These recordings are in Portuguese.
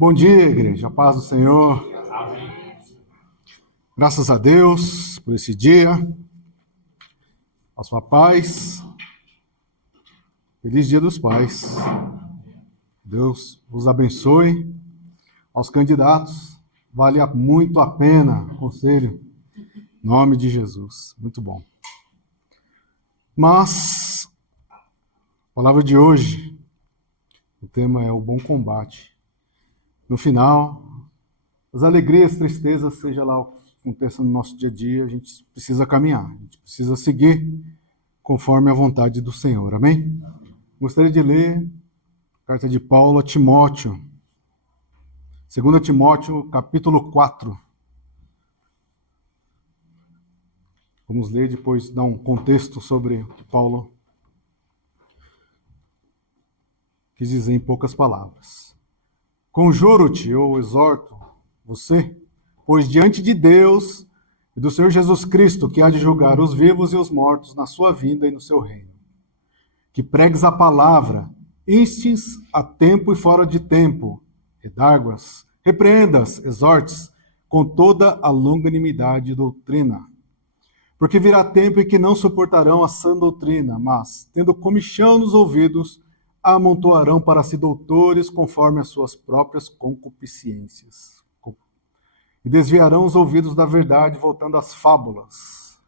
Bom dia, igreja. A paz do Senhor. Graças a Deus por esse dia. Aos papais. Feliz Dia dos Pais. Deus os abençoe. Aos candidatos, vale muito a pena, conselho. Em nome de Jesus. Muito bom. Mas, a palavra de hoje, o tema é o bom combate. No final, as alegrias, tristezas, seja lá o que aconteça no nosso dia a dia, a gente precisa caminhar, a gente precisa seguir conforme a vontade do Senhor. Amém? Gostaria de ler a carta de Paulo a Timóteo, 2 Timóteo, capítulo 4. Vamos ler, depois dar um contexto sobre o que Paulo quis dizer em poucas palavras. Conjuro-te, ou exorto você, pois diante de Deus e do Senhor Jesus Cristo, que há de julgar os vivos e os mortos na sua vinda e no seu reino, que pregues a palavra, instes a tempo e fora de tempo, redarguas, repreendas, exortes, com toda a longanimidade e doutrina. Porque virá tempo em que não suportarão a sã doutrina, mas, tendo comichão nos ouvidos, amontoarão para si doutores conforme as suas próprias concupiscências. E desviarão os ouvidos da verdade, voltando às fábulas.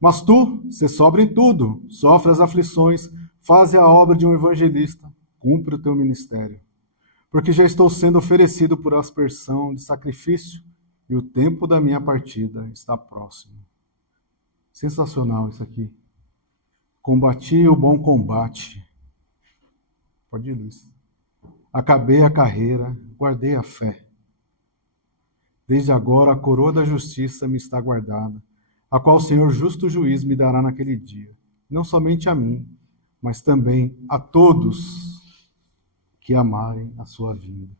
Mas tu, se sobra em tudo, sofre as aflições, faze a obra de um evangelista, cumpre o teu ministério. Porque já estou sendo oferecido por aspersão de sacrifício, e o tempo da minha partida está próximo. Sensacional isso aqui. Combati o bom combate. Pode ir, Luiz. Acabei a carreira, guardei a fé. Desde agora a coroa da justiça me está guardada, a qual o Senhor justo juiz me dará naquele dia. Não somente a mim, mas também a todos que amarem a sua vinda.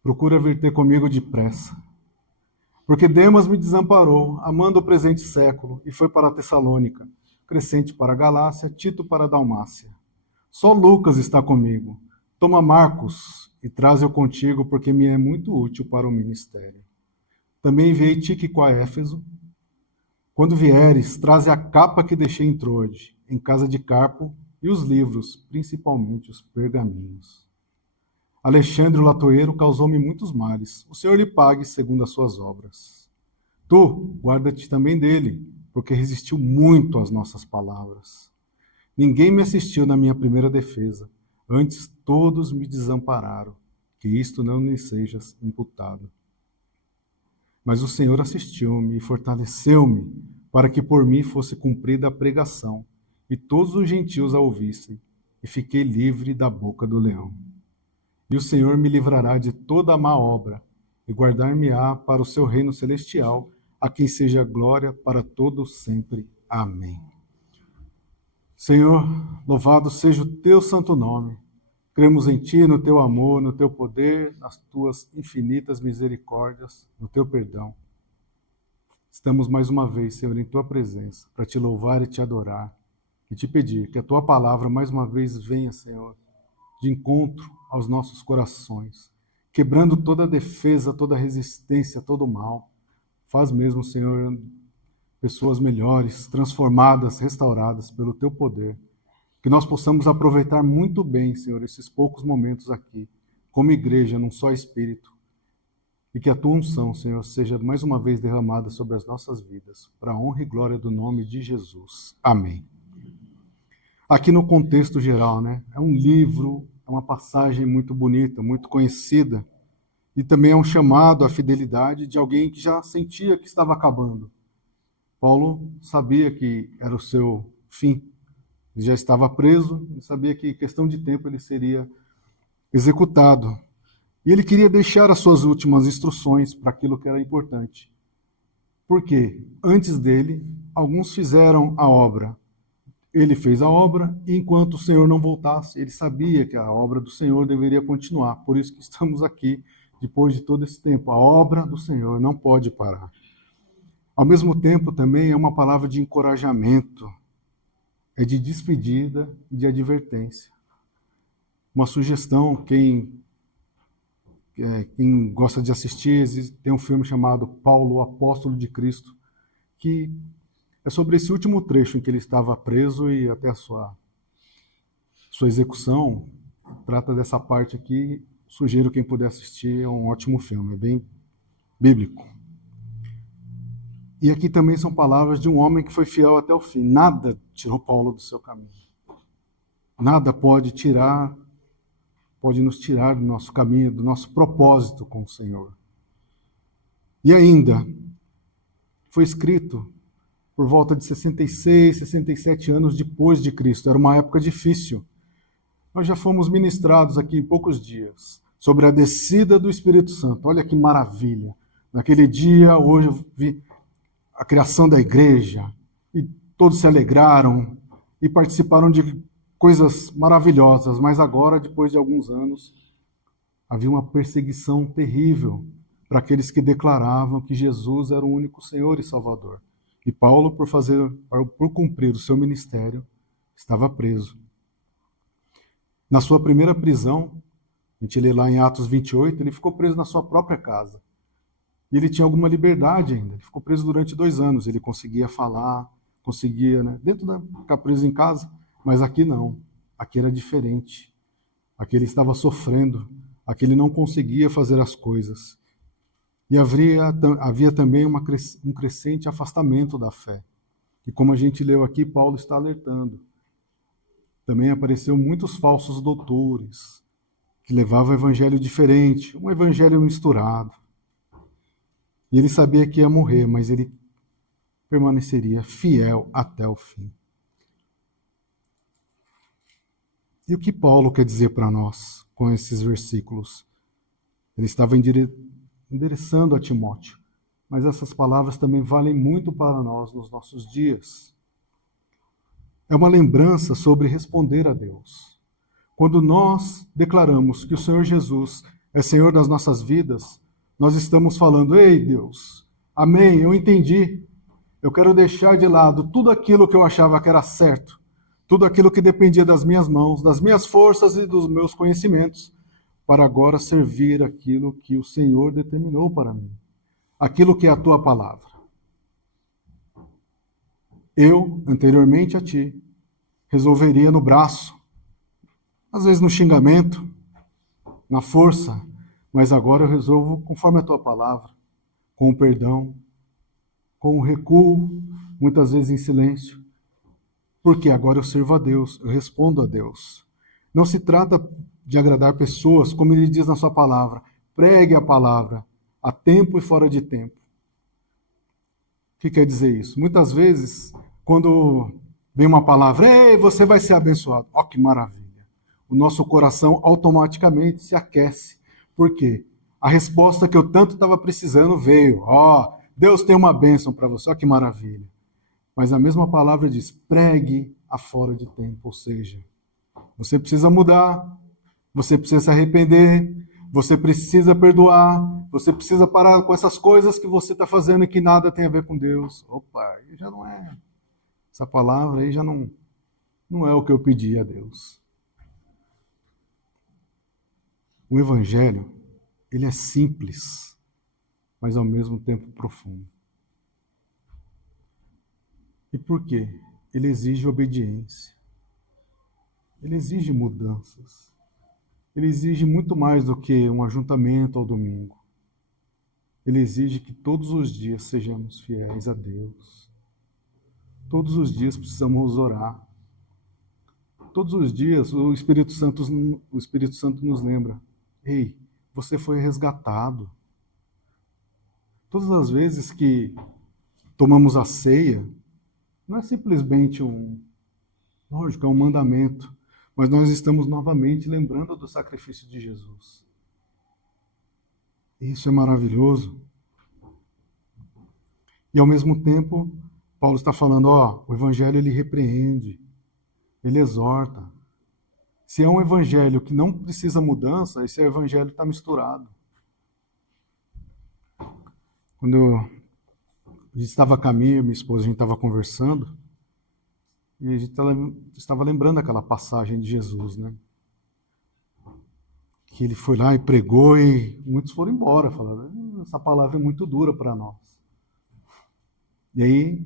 Procura vir ter comigo depressa. Porque Demas me desamparou, amando o presente século, e foi para a Tessalônica, Crescente para a Galácia, Tito para a Dalmácia. Só Lucas está comigo. Toma Marcos e traze-o contigo, porque me é muito útil para o ministério. Também enviei Tíquico a Éfeso. Quando vieres, traze a capa que deixei em Troade, em casa de Carpo, e os livros, principalmente os pergaminhos. Alexandre o latoeiro causou-me muitos males. O Senhor lhe pague segundo as suas obras. Tu, guarda-te também dele, porque resistiu muito às nossas palavras. Ninguém me assistiu na minha primeira defesa. Antes todos me desampararam. Que isto não lhe seja imputado. Mas o Senhor assistiu-me e fortaleceu-me, para que por mim fosse cumprida a pregação, e todos os gentios a ouvissem, e fiquei livre da boca do leão. E o Senhor me livrará de toda a má obra, e guardar-me-á para o seu reino celestial, a quem seja glória para todos sempre. Amém. Senhor, louvado seja o teu santo nome. Cremos em ti, no teu amor, no teu poder, nas tuas infinitas misericórdias, no teu perdão. Estamos mais uma vez, Senhor, em tua presença, para te louvar e te adorar, e te pedir que a tua palavra mais uma vez venha, Senhor, de encontro aos nossos corações, quebrando toda a defesa, toda a resistência, todo o mal. Faz mesmo, Senhor, pessoas melhores, transformadas, restauradas pelo teu poder. Que nós possamos aproveitar muito bem, Senhor, esses poucos momentos aqui, como igreja, num só espírito. E que a tua unção, Senhor, seja mais uma vez derramada sobre as nossas vidas, para a honra e glória do nome de Jesus. Amém. Aqui no contexto geral, né? É um livro, é uma passagem muito bonita, muito conhecida, e também é um chamado à fidelidade de alguém que já sentia que estava acabando. Paulo sabia que era o seu fim, ele já estava preso, e sabia que em questão de tempo ele seria executado. E ele queria deixar as suas últimas instruções para aquilo que era importante. Porque antes dele, alguns fizeram a obra. Ele fez a obra, e enquanto o Senhor não voltasse, ele sabia que a obra do Senhor deveria continuar. Por isso que estamos aqui, depois de todo esse tempo. A obra do Senhor não pode parar. Ao mesmo tempo, também é uma palavra de encorajamento, é de despedida e de advertência. Uma sugestão, quem gosta de assistir, tem um filme chamado Paulo, o Apóstolo de Cristo, que é sobre esse último trecho em que ele estava preso e até a sua execução. Trata dessa parte aqui. Sugiro quem puder assistir, é um ótimo filme, é bem bíblico. E aqui também são palavras de um homem que foi fiel até o fim. Nada tirou Paulo do seu caminho. Nada pode nos tirar do nosso caminho, do nosso propósito com o Senhor. E ainda, foi escrito por volta de 66, 67 anos depois de Cristo. Era uma época difícil. Nós já fomos ministrados aqui em poucos dias sobre a descida do Espírito Santo. Olha que maravilha. Naquele dia, hoje eu vi a criação da igreja e todos se alegraram e participaram de coisas maravilhosas, mas agora, depois de alguns anos, havia uma perseguição terrível para aqueles que declaravam que Jesus era o único Senhor e Salvador. E Paulo, por cumprir o seu ministério, estava preso. Na sua primeira prisão, a gente lê lá em Atos 28, ele ficou preso na sua própria casa. E ele tinha alguma liberdade ainda. Ele ficou preso durante 2 anos. Ele conseguia falar, conseguia, ficar preso em casa. Mas aqui não. Aqui era diferente. Aqui ele estava sofrendo. Aqui ele não conseguia fazer as coisas. E havia também um crescente afastamento da fé. E como a gente leu aqui, Paulo está alertando. Também apareceu muitos falsos doutores, que levavam um evangelho diferente, um evangelho misturado. E ele sabia que ia morrer, mas ele permaneceria fiel até o fim. E o que Paulo quer dizer para nós com esses versículos? Ele estava endereçando a Timóteo, mas essas palavras também valem muito para nós nos nossos dias. É uma lembrança sobre responder a Deus. Quando nós declaramos que o Senhor Jesus é Senhor das nossas vidas, nós estamos falando: ei Deus, amém, eu entendi. Eu quero deixar de lado tudo aquilo que eu achava que era certo, tudo aquilo que dependia das minhas mãos, das minhas forças e dos meus conhecimentos, para agora servir aquilo que o Senhor determinou para mim, aquilo que é a tua palavra. Eu, anteriormente a ti, resolveria no braço, às vezes no xingamento, na força, mas agora eu resolvo conforme a tua palavra, com o perdão, com o recuo, muitas vezes em silêncio, porque agora eu sirvo a Deus, eu respondo a Deus. Não se trata de agradar pessoas, como ele diz na sua palavra, pregue a palavra, a tempo e fora de tempo. O que quer dizer isso? Muitas vezes, quando vem uma palavra, ei, você vai ser abençoado. Ó, que maravilha. O nosso coração automaticamente se aquece. Por quê? A resposta que eu tanto estava precisando veio. Ó, Deus tem uma bênção para você. Ó, que maravilha. Mas a mesma palavra diz, pregue a fora de tempo. Ou seja, você precisa mudar, você precisa se arrepender, você precisa perdoar, você precisa parar com essas coisas que você está fazendo e que nada tem a ver com Deus. Opa, aí já não é. Essa palavra aí já não é o que eu pedi a Deus. O Evangelho, ele é simples, mas ao mesmo tempo profundo. E por quê? Ele exige obediência. Ele exige mudanças. Ele exige muito mais do que um ajuntamento ao domingo. Ele exige que todos os dias sejamos fiéis a Deus. Todos os dias precisamos orar. Todos os dias o Espírito Santo nos lembra: ei, você foi resgatado. Todas as vezes que tomamos a ceia, não é simplesmente lógico, é um mandamento, mas nós estamos novamente lembrando do sacrifício de Jesus. Isso é maravilhoso. E ao mesmo tempo, Paulo está falando, o Evangelho ele repreende, ele exorta. Se é um Evangelho que não precisa mudança, esse Evangelho está misturado. Quando a gente estava a caminho, minha esposa, a gente estava conversando, e a gente estava lembrando aquela passagem de Jesus, né? que ele foi lá e pregou e muitos foram embora, falando, essa palavra é muito dura para nós. E aí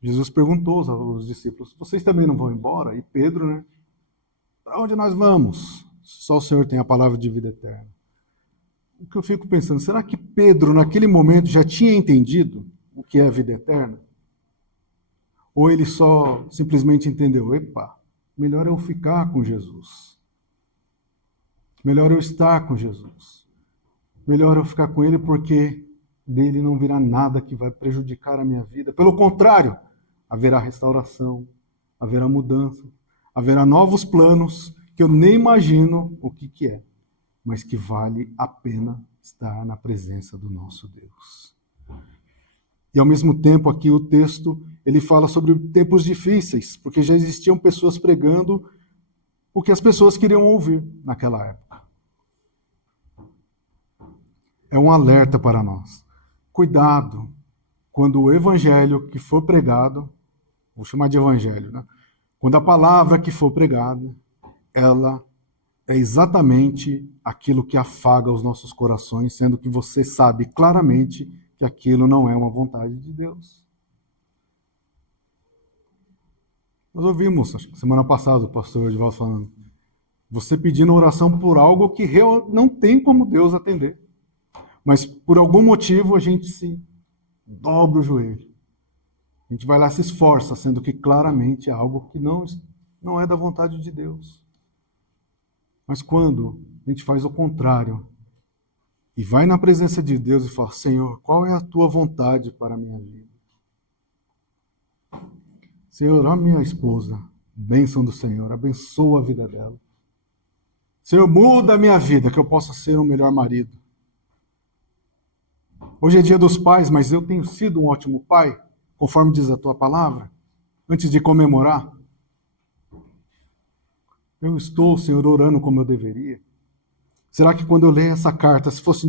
Jesus perguntou aos discípulos, vocês também não vão embora? E Pedro, né? Para onde nós vamos? Só o Senhor tem a palavra de vida eterna. O que eu fico pensando, será que Pedro naquele momento já tinha entendido o que é a vida eterna? Ou ele só simplesmente entendeu, epa, melhor eu ficar com Jesus. Melhor eu estar com Jesus. Melhor eu ficar com ele porque dele não virá nada que vai prejudicar a minha vida. Pelo contrário, haverá restauração, haverá mudança, haverá novos planos que eu nem imagino o que é, mas que vale a pena estar na presença do nosso Deus. E ao mesmo tempo aqui o texto, ele fala sobre tempos difíceis, porque já existiam pessoas pregando o que as pessoas queriam ouvir naquela época. É um alerta para nós. Cuidado quando o evangelho que for pregado, vou chamar de evangelho, né? Quando a palavra que for pregada, ela é exatamente aquilo que afaga os nossos corações, sendo que você sabe claramente que aquilo não é uma vontade de Deus. Nós ouvimos, acho que semana passada, o pastor Edivaldo falando, você pedindo oração por algo que não tem como Deus atender. Mas por algum motivo a gente se dobra o joelho. A gente vai lá e se esforça, sendo que claramente é algo que não é da vontade de Deus. Mas quando a gente faz o contrário e vai na presença de Deus e fala, Senhor, qual é a tua vontade para a minha vida? Senhor, a minha esposa, bênção do Senhor, abençoa a vida dela. Senhor, muda a minha vida, que eu possa ser um melhor marido. Hoje é dia dos pais, mas eu tenho sido um ótimo pai, conforme diz a tua palavra, antes de comemorar. Eu estou, Senhor, orando como eu deveria. Será que quando eu ler essa carta, se fosse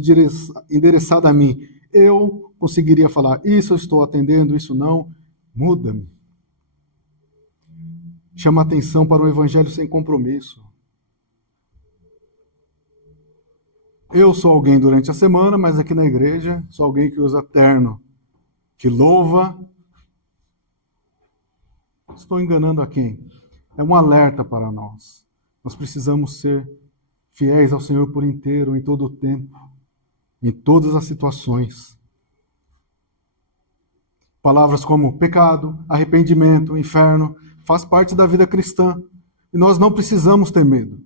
endereçada a mim, eu conseguiria falar, isso eu estou atendendo, isso não? Muda-me. Chama atenção para um evangelho sem compromisso. Eu sou alguém durante a semana, mas aqui na igreja sou alguém que usa terno, que louva. Estou enganando a quem? É um alerta para nós. Nós precisamos ser fiéis ao Senhor por inteiro, em todo o tempo, em todas as situações. Palavras como pecado, arrependimento, inferno, faz parte da vida cristã. E nós não precisamos ter medo.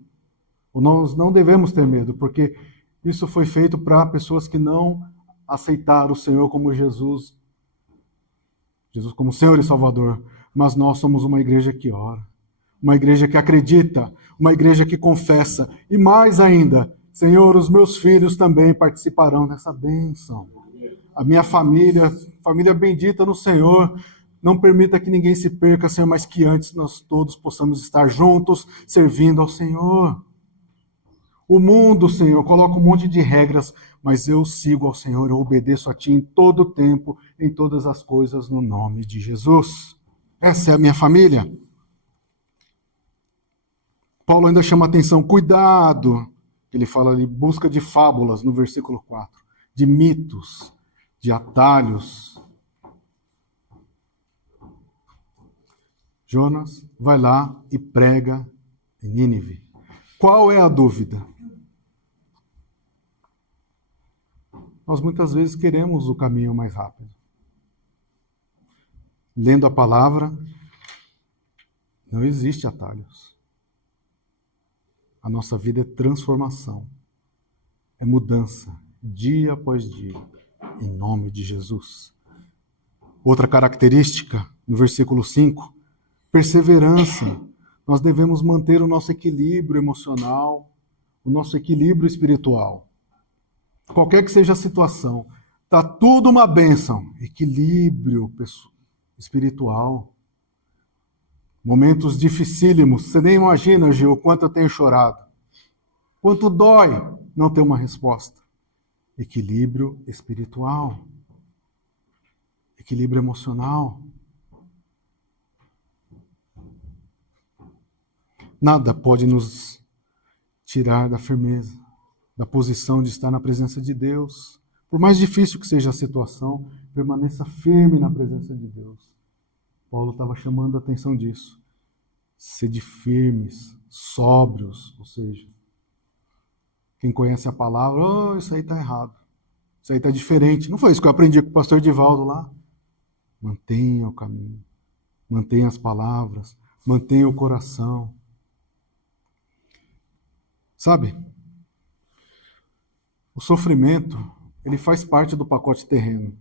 Ou nós não devemos ter medo, porque isso foi feito para pessoas que não aceitaram o Senhor como Jesus como Senhor e Salvador. Mas nós somos uma igreja que ora, uma igreja que acredita, uma igreja que confessa. E mais ainda, Senhor, os meus filhos também participarão dessa bênção. A minha família bendita no Senhor, não permita que ninguém se perca, Senhor, mas que antes nós todos possamos estar juntos, servindo ao Senhor. O mundo, Senhor, coloca um monte de regras, mas eu sigo ao Senhor, eu obedeço a Ti em todo o tempo, em todas as coisas, no nome de Jesus. Essa é a minha família. Paulo ainda chama atenção, cuidado, ele fala ali, busca de fábulas, no versículo 4, de mitos, de atalhos. Jonas vai lá e prega em Nínive. Qual é a dúvida? Nós muitas vezes queremos o caminho mais rápido. Lendo a palavra, não existe atalhos. A nossa vida é transformação, é mudança, dia após dia, em nome de Jesus. Outra característica, no versículo 5, perseverança. Nós devemos manter o nosso equilíbrio emocional, o nosso equilíbrio espiritual. Qualquer que seja a situação, está tudo uma bênção. Equilíbrio espiritual. Momentos dificílimos. Você nem imagina, Gil, o quanto eu tenho chorado. Quanto dói não ter uma resposta. Equilíbrio espiritual. Equilíbrio emocional. Nada pode nos tirar da firmeza. da posição de estar na presença de Deus. Por mais difícil que seja a situação, permaneça firme na presença de Deus. Paulo estava chamando a atenção disso. Sede firmes, sóbrios, ou seja, quem conhece a palavra, oh, isso aí está errado, isso aí está diferente. Não foi isso que eu aprendi com o pastor Divaldo lá? Mantenha o caminho, mantenha as palavras, mantenha o coração. Sabe, o sofrimento, ele faz parte do pacote terreno.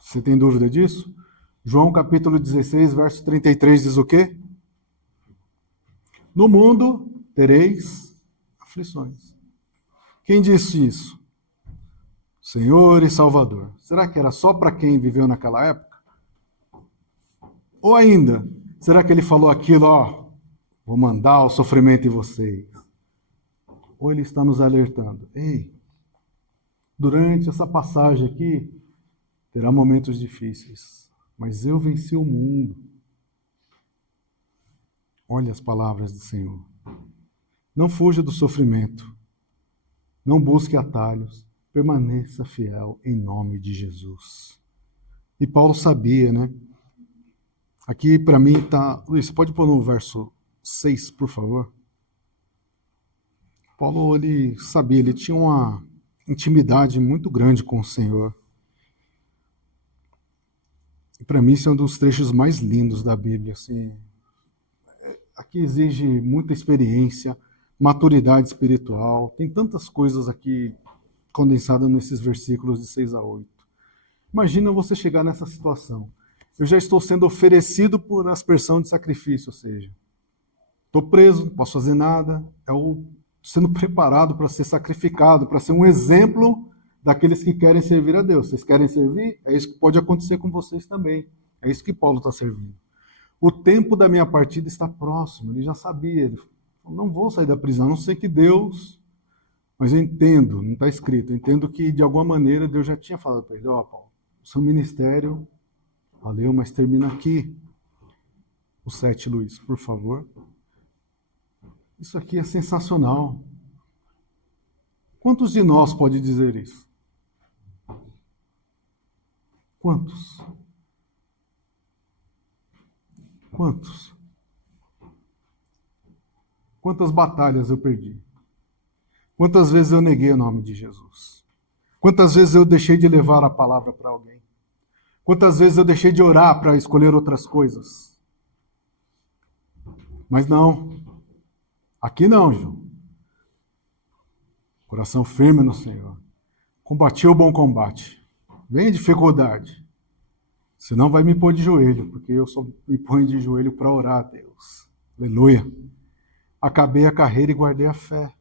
Você tem dúvida disso? João capítulo 16, verso 33 diz o quê? No mundo tereis aflições. Quem disse isso? Senhor e Salvador. Será que era só para quem viveu naquela época? Ou ainda, será que ele falou aquilo, ó, vou mandar o sofrimento em vocês? Ou ele está nos alertando, ei, durante essa passagem aqui, terá momentos difíceis, mas eu venci o mundo. Olha as palavras do Senhor. Não fuja do sofrimento. Não busque atalhos. Permaneça fiel em nome de Jesus. E Paulo sabia, né? Aqui para mim está... Luiz, você pode pôr no verso 6, por favor? Paulo, ele sabia, ele tinha uma intimidade muito grande com o Senhor. E para mim, esse é um dos trechos mais lindos da Bíblia. Assim. Aqui exige muita experiência, maturidade espiritual. Tem tantas coisas aqui condensadas nesses versículos de 6 a 8. Imagina você chegar nessa situação. Eu já estou sendo oferecido por aspersão de sacrifício, ou seja, estou preso, não posso fazer nada, sendo preparado para ser sacrificado, para ser um exemplo daqueles que querem servir a Deus. Vocês querem servir? É isso que pode acontecer com vocês também. É isso que Paulo está servindo. O tempo da minha partida está próximo, ele já sabia. Ele falou, não vou sair da prisão, a não ser que Deus... Mas eu entendo, não está escrito, eu entendo que de alguma maneira Deus já tinha falado para ele, ó, Paulo, o seu ministério, valeu, mas termina aqui. O 7, Luiz, por favor. Isso aqui é sensacional. Quantos de nós pode dizer isso? Quantos? Quantos? Quantas batalhas eu perdi? Quantas vezes eu neguei o nome de Jesus? Quantas vezes eu deixei de levar a palavra para alguém? Quantas vezes eu deixei de orar para escolher outras coisas? Mas não. Aqui não, João. Coração firme no Senhor. Combati o bom combate. Vem a dificuldade. Senão vai me pôr de joelho, porque eu só me ponho de joelho para orar a Deus. Aleluia. Acabei a carreira e guardei a fé.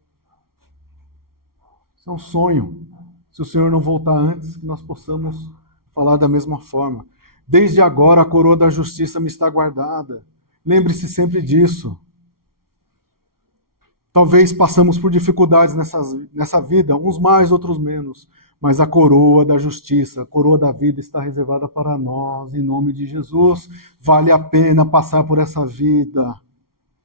Isso é um sonho. Se o Senhor não voltar antes, que nós possamos falar da mesma forma. Desde agora a coroa da justiça me está guardada. Lembre-se sempre disso. Talvez passamos por dificuldades nessa vida, uns mais, outros menos, mas a coroa da justiça, a coroa da vida está reservada para nós, em nome de Jesus. Vale a pena passar por essa vida,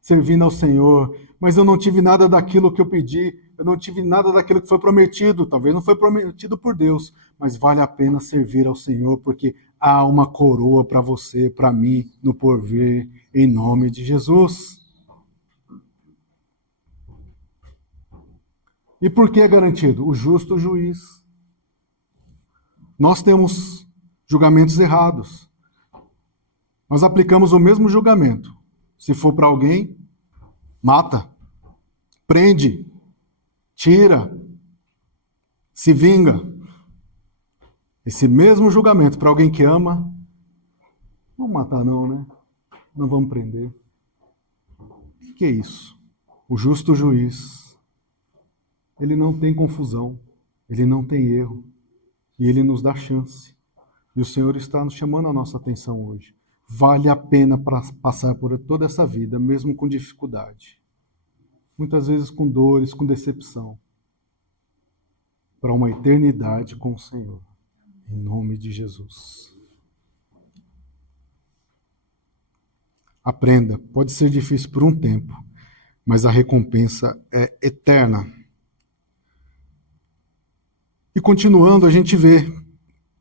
servindo ao Senhor, mas eu não tive nada daquilo que eu pedi, eu não tive nada daquilo que foi prometido, talvez não foi prometido por Deus, mas vale a pena servir ao Senhor, porque há uma coroa para você, para mim, no porvir, em nome de Jesus. E por que é garantido? O justo juiz. Nós temos julgamentos errados. Nós aplicamos o mesmo julgamento. Se for para alguém, mata, prende, tira, se vinga. Esse mesmo julgamento para alguém que ama, não matar não, né? Não vamos prender. O que é isso? O justo juiz. Ele não tem confusão, ele não tem erro, e ele nos dá chance. E o Senhor está nos chamando a nossa atenção hoje. Vale a pena passar por toda essa vida, mesmo com dificuldade. Muitas vezes com dores, com decepção. Para uma eternidade com o Senhor. Em nome de Jesus. Aprenda, pode ser difícil por um tempo, mas a recompensa é eterna. E continuando, a gente vê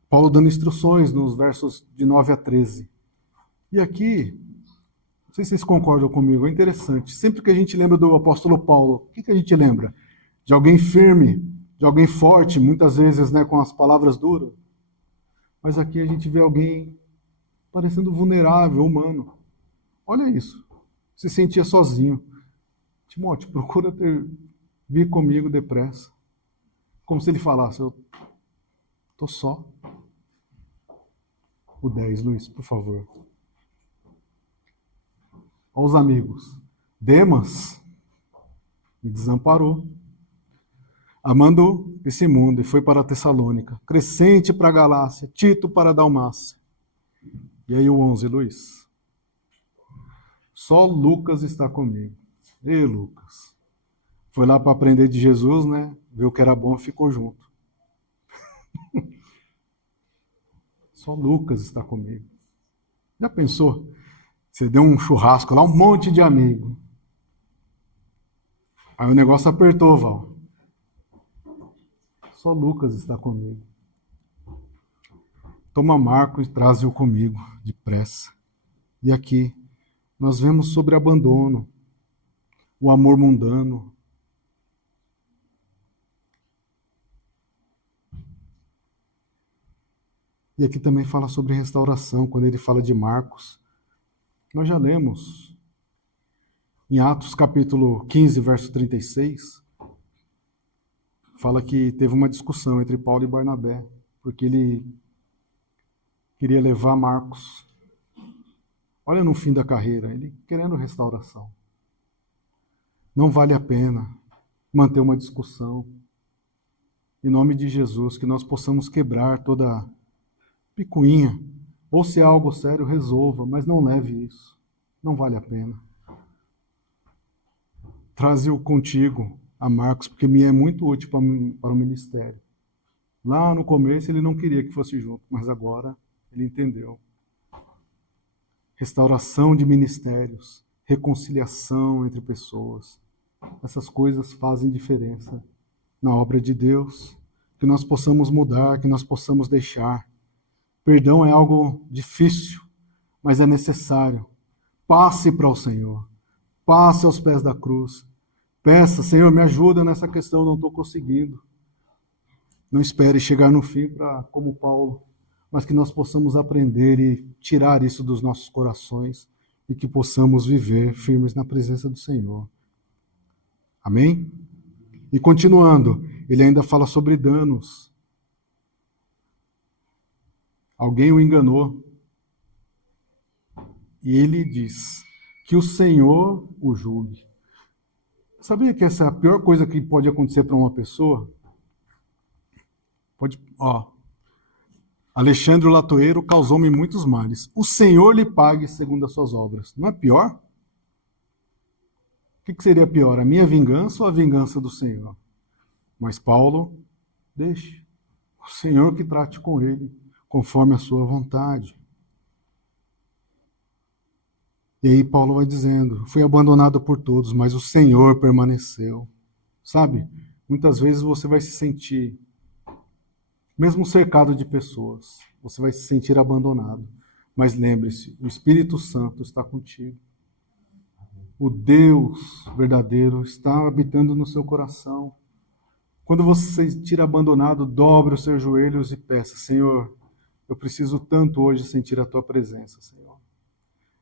Paulo dando instruções nos versos de 9 a 13. E aqui, não sei se vocês concordam comigo, é interessante. Sempre que a gente lembra do apóstolo Paulo, o que a gente lembra? De alguém firme, de alguém forte, muitas vezes, né, com as palavras duras. Mas aqui a gente vê alguém parecendo vulnerável, humano. Olha isso. Se sentia sozinho. Timóteo, procura vir comigo depressa. Como se ele falasse, eu tô só. O 10, Luiz, por favor. Aos amigos. Demas me desamparou, amando esse mundo, e foi para a Tessalônica. Crescente para a Galácia, Tito para a Dalmácia. E aí o 11, Luiz. Só Lucas está comigo. Ei, Lucas. Foi lá para aprender de Jesus, né? Viu o que era bom e ficou junto. Só Lucas está comigo. Já pensou? Você deu um churrasco lá, um monte de amigo. Aí o negócio apertou, Val. Só Lucas está comigo. Toma Marcos e traze-o comigo, depressa. E aqui nós vemos sobre abandono, o amor mundano. E aqui também fala sobre restauração, quando ele fala de Marcos. Nós já lemos em Atos capítulo 15, verso 36, fala que teve uma discussão entre Paulo e Barnabé, porque ele queria levar Marcos. Olha no fim da carreira, ele querendo restauração. Não vale a pena manter uma discussão. Em nome de Jesus, que nós possamos quebrar toda picuinha. Ou se é algo sério, resolva, mas não leve isso. Não vale a pena. Traze-o contigo a Marcos, porque me é muito útil para o ministério. Lá no começo ele não queria que fosse junto, mas agora ele entendeu. Restauração de ministérios, reconciliação entre pessoas. Essas coisas fazem diferença na obra de Deus. Que nós possamos mudar, que nós possamos deixar. Perdão é algo difícil, mas é necessário. Passe para o Senhor. Passe aos pés da cruz. Peça, Senhor, me ajuda nessa questão, não estou conseguindo. Não espere chegar no fim para como Paulo, mas que nós possamos aprender e tirar isso dos nossos corações e que possamos viver firmes na presença do Senhor. Amém? E continuando, ele ainda fala sobre danos. Alguém o enganou. E ele diz que o Senhor o julgue. Sabia que essa é a pior coisa que pode acontecer para uma pessoa? Alexandre o Latoeiro causou-me muitos males. O Senhor lhe pague segundo as suas obras. Não é pior? O que seria pior? A minha vingança ou a vingança do Senhor? Mas Paulo, deixe. O Senhor que trate com ele, conforme a sua vontade. E aí Paulo vai dizendo, fui abandonado por todos, mas o Senhor permaneceu. Sabe, muitas vezes você vai se sentir, mesmo cercado de pessoas, você vai se sentir abandonado. Mas lembre-se, o Espírito Santo está contigo. O Deus verdadeiro está habitando no seu coração. Quando você se sentir abandonado, dobre os seus joelhos e peça, Senhor, eu preciso tanto hoje sentir a tua presença, Senhor.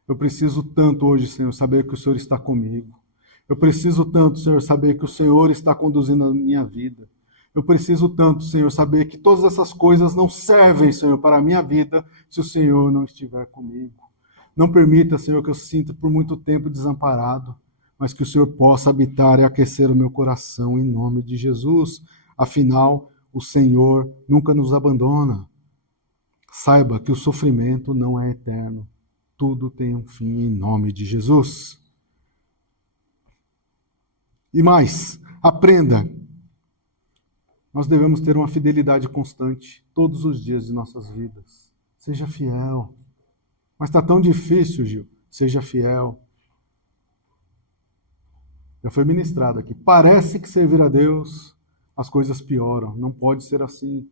Eu preciso tanto hoje, Senhor, saber que o Senhor está comigo. Eu preciso tanto, Senhor, saber que o Senhor está conduzindo a minha vida. Eu preciso tanto, Senhor, saber que todas essas coisas não servem, Senhor, para a minha vida se o Senhor não estiver comigo. Não permita, Senhor, que eu sinta por muito tempo desamparado, mas que o Senhor possa habitar e aquecer o meu coração em nome de Jesus. Afinal, o Senhor nunca nos abandona. Saiba que o sofrimento não é eterno. Tudo tem um fim em nome de Jesus. E mais, aprenda. Nós devemos ter uma fidelidade constante todos os dias de nossas vidas. Seja fiel. Mas está tão difícil, Gil. Seja fiel. Já foi ministrado aqui. Parece que servir a Deus, as coisas pioram. Não pode ser assim.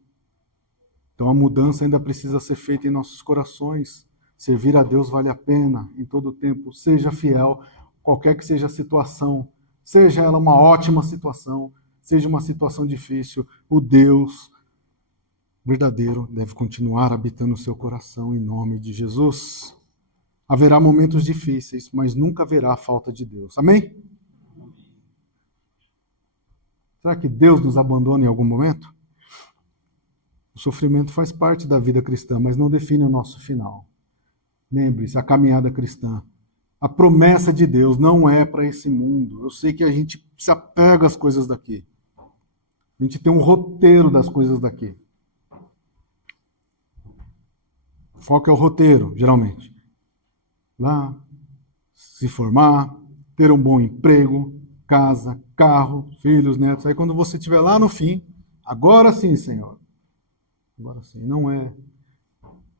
Então a mudança ainda precisa ser feita em nossos corações. Servir a Deus vale a pena em todo o tempo. Seja fiel, qualquer que seja a situação. Seja ela uma ótima situação, seja uma situação difícil, o Deus verdadeiro deve continuar habitando o seu coração em nome de Jesus. Haverá momentos difíceis, mas nunca haverá falta de Deus. Amém? Será que Deus nos abandona em algum momento? O sofrimento faz parte da vida cristã, mas não define o nosso final. Lembre-se, a caminhada cristã, a promessa de Deus não é para esse mundo. Eu sei que a gente se apega às coisas daqui. A gente tem um roteiro das coisas daqui. O foco é o roteiro, geralmente. Lá, se formar, ter um bom emprego, casa, carro, filhos, netos. Aí quando você estiver lá no fim, agora sim, Senhor. Agora sim, não é.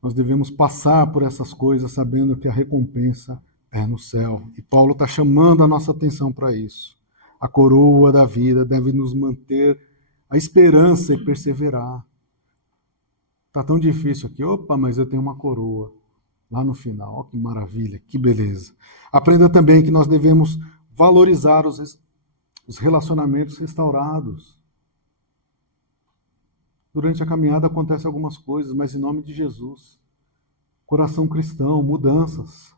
Nós devemos passar por essas coisas sabendo que a recompensa é no céu. E Paulo está chamando a nossa atenção para isso. A coroa da vida deve nos manter a esperança e perseverar. Está tão difícil aqui. Opa, mas eu tenho uma coroa lá no final. Olha que maravilha, que beleza. Aprenda também que nós devemos valorizar os relacionamentos restaurados. Durante a caminhada acontecem algumas coisas, mas em nome de Jesus. Coração cristão, mudanças.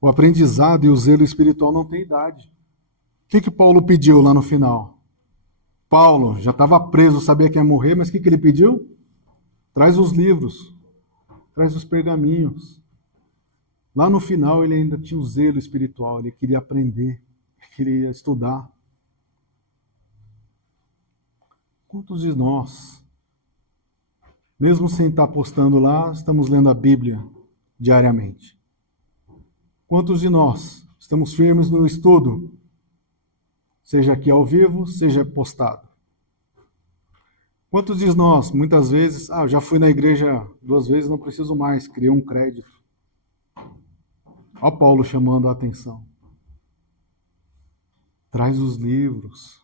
O aprendizado e o zelo espiritual não têm idade. O que Paulo pediu lá no final? Paulo já estava preso, sabia que ia morrer, mas o que ele pediu? Traz os livros, traz os pergaminhos. Lá no final ele ainda tinha o zelo espiritual, ele queria aprender, ele queria estudar. Quantos de nós, mesmo sem estar postando lá, estamos lendo a Bíblia diariamente? Quantos de nós estamos firmes no estudo? Seja aqui ao vivo, seja postado. Quantos de nós, muitas vezes, eu já fui na igreja 2 vezes, não preciso mais, criei um crédito. Olha Paulo chamando a atenção. Traz os livros,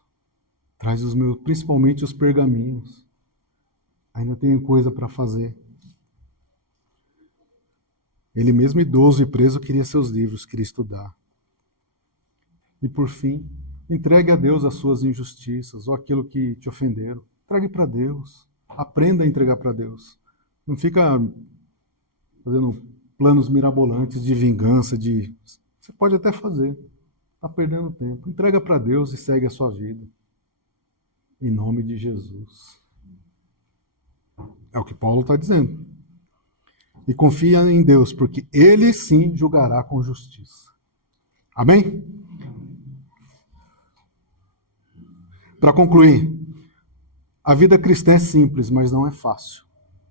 traz os meus, principalmente os pergaminhos. Ainda tenho coisa para fazer. Ele mesmo idoso e preso queria seus livros, queria estudar. E por fim, entregue a Deus as suas injustiças ou aquilo que te ofenderam. Entregue para Deus. Aprenda a entregar para Deus. Não fica fazendo planos mirabolantes de vingança, Você pode até fazer. Está perdendo tempo. Entrega para Deus e segue a sua vida. Em nome de Jesus. É o que Paulo está dizendo. E confia em Deus, porque Ele sim julgará com justiça. Amém? Para concluir, a vida cristã é simples, mas não é fácil,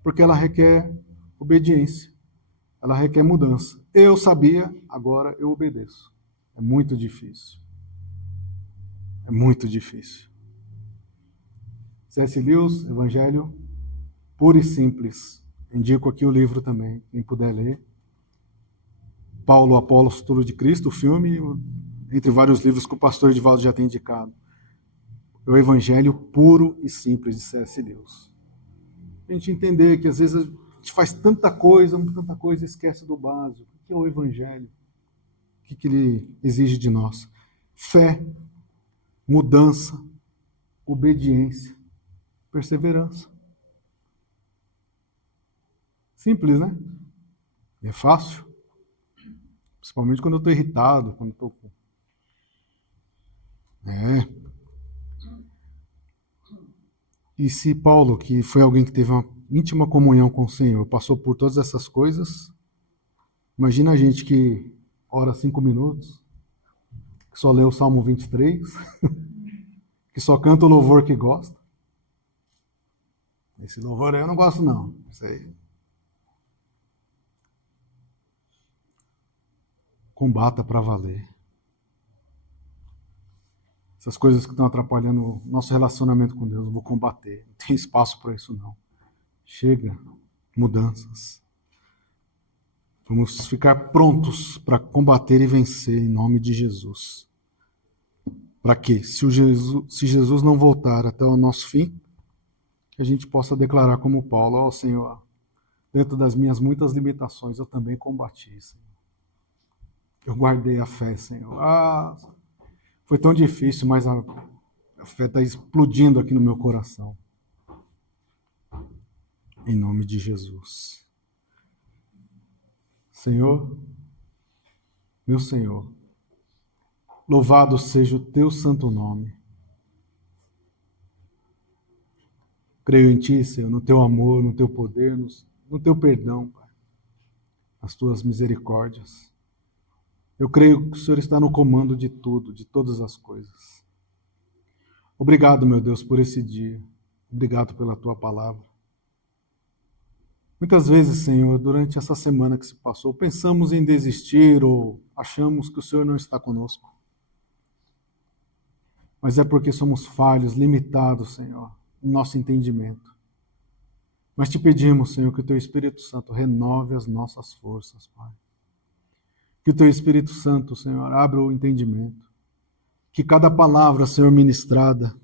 porque ela requer obediência, ela requer mudança. Eu sabia, agora eu obedeço. É muito difícil. É muito difícil. C.S. Lewis, Evangelho puro e simples. Indico aqui o livro também, quem puder ler. Paulo, Apóstolo de Cristo, o filme, entre vários livros que o pastor Edivaldo já tem indicado. É o Evangelho puro e simples de C.S. Lewis. A gente entender que às vezes a gente faz tanta coisa e esquece do básico. O que é o Evangelho? O que ele exige de nós? Fé, mudança, obediência, perseverança. Simples, né? E é fácil. Principalmente quando eu estou irritado, quando estou com... E se Paulo, que foi alguém que teve uma íntima comunhão com o Senhor, passou por todas essas coisas, imagina a gente que ora 5 minutos, que só lê o Salmo 23, que só canta o louvor que gosta. Esse louvor aí eu não gosto não. Isso aí. Combata para valer. Essas coisas que estão atrapalhando o nosso relacionamento com Deus, eu vou combater. Não tem espaço para isso, não. Chega. Mudanças. Vamos ficar prontos para combater e vencer em nome de Jesus. para que, se Jesus não voltar até o nosso fim, que a gente possa declarar como Paulo: ó Senhor, dentro das minhas muitas limitações, eu também combati, Senhor. Eu guardei a fé, Senhor. Foi tão difícil, mas a fé está explodindo aqui no meu coração. Em nome de Jesus. Senhor, meu Senhor, louvado seja o teu santo nome. Creio em ti, Senhor, no teu amor, no teu poder, no teu perdão, Pai, nas tuas misericórdias. Eu creio que o Senhor está no comando de tudo, de todas as coisas. Obrigado, meu Deus, por esse dia. Obrigado pela tua palavra. Muitas vezes, Senhor, durante essa semana que se passou, pensamos em desistir ou achamos que o Senhor não está conosco. Mas é porque somos falhos, limitados, Senhor, no nosso entendimento. Mas te pedimos, Senhor, que o teu Espírito Santo renove as nossas forças, Pai. Que o teu Espírito Santo, Senhor, abra o entendimento. Que cada palavra, Senhor, ministrada,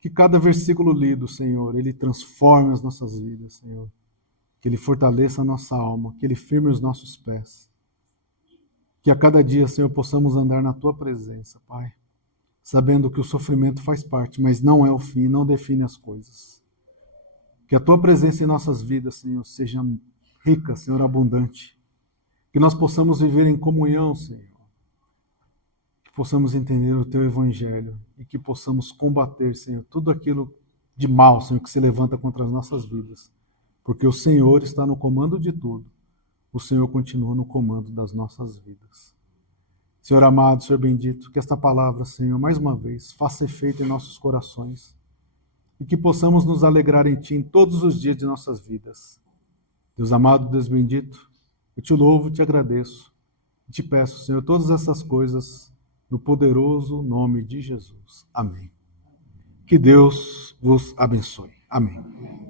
que cada versículo lido, Senhor, ele transforme as nossas vidas, Senhor. Que ele fortaleça a nossa alma, que ele firme os nossos pés. Que a cada dia, Senhor, possamos andar na tua presença, Pai. Sabendo que o sofrimento faz parte, mas não é o fim, não define as coisas. Que a tua presença em nossas vidas, Senhor, seja rica, Senhor, abundante. Que nós possamos viver em comunhão, Senhor. Que possamos entender o teu evangelho e que possamos combater, Senhor, tudo aquilo de mal, Senhor, que se levanta contra as nossas vidas. Porque o Senhor está no comando de tudo. O Senhor continua no comando das nossas vidas. Senhor amado, Senhor bendito, que esta palavra, Senhor, mais uma vez, faça efeito em nossos corações e que possamos nos alegrar em Ti em todos os dias de nossas vidas. Deus amado, Deus bendito, eu te louvo, te agradeço e te peço, Senhor, todas essas coisas no poderoso nome de Jesus. Amém. Que Deus vos abençoe. Amém.